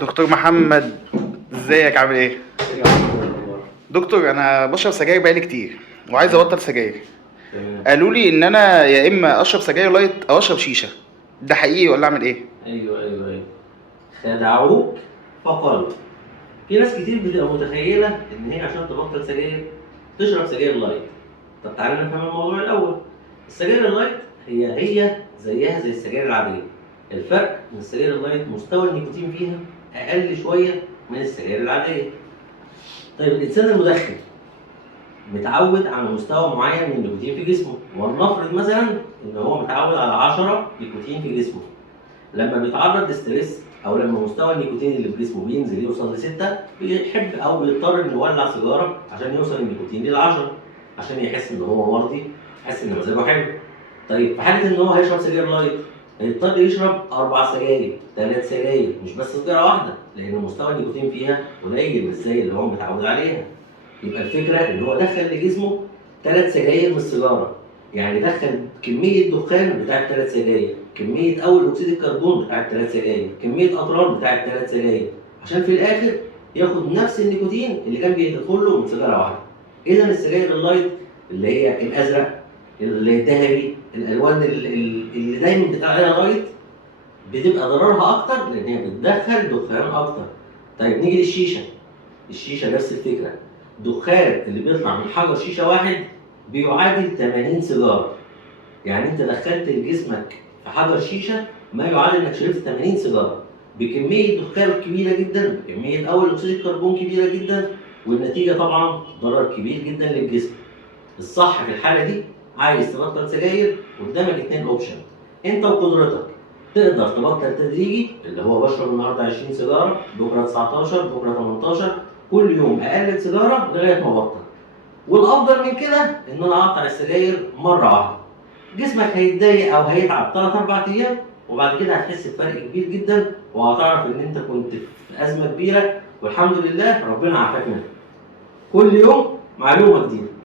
دكتور محمد، ازيك عامل ايه؟ دكتور انا بشرب سجاير بقالي كتير وعايز ابطل سجاير. تمام. قالوا لي ان انا يا اما اشرب سجاير لايت او اشرب شيشه، ده حقيقي ولا اعمل ايه؟ ايوه. خدعوك فقط. في ناس كتير بتبقى متخيله ان هي عشان تبطل سجاير تشرب سجاير لايت. طب تعالى نفهم الموضوع الاول. السجاير اللايت هي زيها زي السجاير العاديه. الفرق ان السجاير اللايت مستوى النيكوتين فيها اقل شويه من السجاير العاديه. طيب الانسان المدخن متعود على مستوى معين من النيكوتين في جسمه، ولنفرض مثلا ان هو متعود على 10 نيكوتين في جسمه. لما بيتعرض لستريس او لما مستوى النيكوتين اللي في جسمه بينزل يوصل لستة، بيحب او بيضطر انه يولع سيجاره عشان يوصل النيكوتين لل10، عشان يحس ان هو مرضي، يحس ان مزاجه حلو. طيب في حاله ان هو هيشرب سجاير لايت هيضطر يشرب 4 سجاير 3 سجاير، مش بس سيجاره واحده، لان مستوى النيكوتين فيها قليل مش زي اللي هو متعود عليها. يبقى الفكره ان هو دخل لجسمه 3 سجاير من السيجاره، يعني دخل كميه دخان بتاعت 3 سجاير، كميه اول اكسيد الكربون بتاعت 3 سجاير، كميه اضرار بتاعت 3 سجاير، عشان في الاخر ياخد نفس النيكوتين اللي كان بيدخل له من سيجاره واحده. اذا السجاير اللايت اللي هي الازرق، الذهبي، الالوان اللي دايما بتاع عليها لايت بتبقى ضررها اكتر لان هي بتدخل دخان اكتر. طيب نيجي للشيشه. الشيشه نفس الفكره، الدخان اللي بيطلع من حجر شيشه واحد بيعادل 80 سيجاره. يعني انت دخلت لجسمك في حجر شيشه ما يعادل انك شربت 80 سيجاره بكميه دخان كبيره جدا، بكميه اول اكسيد الكربون كبيره جدا، والنتيجه طبعا ضرر كبير جدا للجسم. الصح في الحاله دي عايز تبطل سجاير قدامك 2 اوبشن، انت وقدرتك. تقدر تبطل تدريجي اللي هو بشرب النهارده 20 سيجاره، بكره 19، بكره 18، كل يوم اقلل سيجاره لغايه ما ابطل. والافضل من كده ان انا اقطع السجاير مره واحده. جسمك هيتضايق او هيتعب 3 4 ايام، وبعد كده هتحس بفرق كبير جدا، وهتعرف ان انت كنت في ازمه كبيره والحمد لله ربنا عافاك منها. كل يوم معلومه جديده.